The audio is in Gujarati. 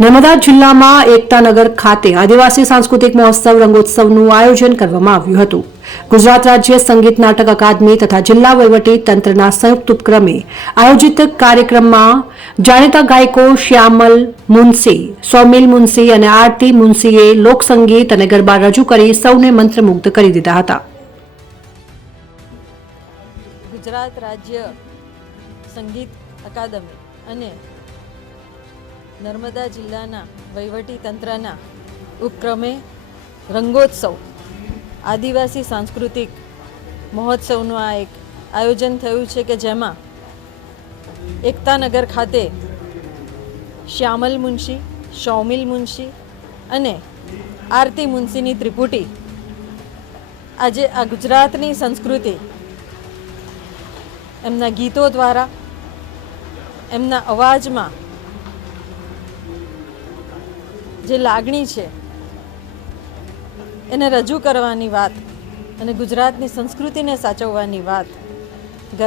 નર્મદા જિલ્લામાં એકતાનગર ખાતે આદિવાસી સાંસ્કૃતિક મહોત્સવ રંગોત્સવનું આયોજન કરવામાં આવ્યું હતું. ગુજરાત રાજ્ય સંગીત નાટક અકાદમી તથા જિલ્લા વહીવટી તંત્રના સંયુક્ત ઉપક્રમે આયોજિત કાર્યક્રમમાં જાણીતા ગાયકો શ્યામલ મુનસી સૌમિલ મુનસી અને આરતી મુનસીએ લોકસંગીત અને ગરબા રજૂ કરી સૌને મંત્રમુગ્ધ કરી દીધા હતા. ગુજરાત રાજ્ય સંગીત અકાદમી અને નર્મદા જિલ્લાના તંત્રના ઉપક્રમે રંગોત્સવ, આદિવાસી સાંસ્કૃતિક મહોત્સવનું આ એક આયોજન થયું છે કે જેમાં એકતાનગર ખાતે શ્યામલ મુનશી સૌમિલ મુનશી અને આરતી મુનશીની ત્રિપુટી. આજે આ ગુજરાતની સંસ્કૃતિ એમના ગીતો દ્વારા, એમના અવાજમાં જે લાગણી છે એને રજૂ કરવાની વાત અને ગુજરાતની સંસ્કૃતિને સાચવવાની વાત